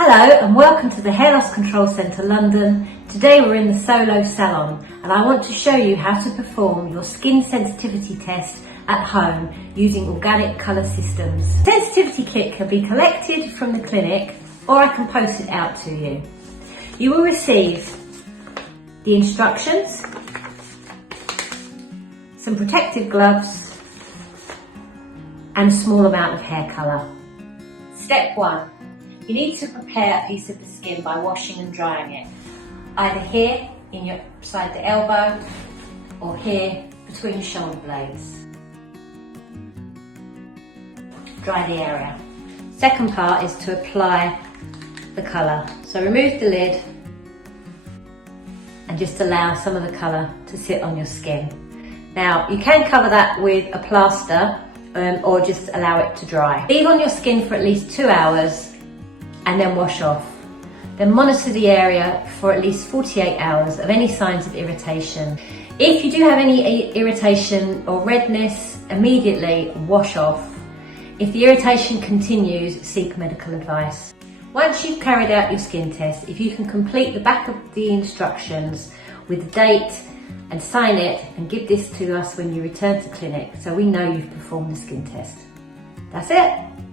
Hello and welcome to the Hair Loss Control Centre London. Today we're in the Solo Salon and I want to show you how to perform your skin sensitivity test at home using organic colour systems. Sensitivity kit can be collected from the clinic or I can post it out to you. You will receive the instructions, some protective gloves and a small amount of hair colour. Step 1. You need to prepare a piece of the skin by washing and drying it, either here beside the elbow or here between the shoulder blades. Dry the area. Second part is to apply the colour. So remove the lid and just allow some of the colour to sit on your skin. Now you can cover that with a plaster or just allow it to dry. Leave on your skin for at least 2 hours and then wash off. Then monitor the area for at least 48 hours of any signs of irritation. If you do have any irritation or redness, immediately wash off. If the irritation continues, seek medical advice. Once you've carried out your skin test, if you can complete the back of the instructions with the date and sign it and give this to us when you return to clinic so we know you've performed the skin test. That's it.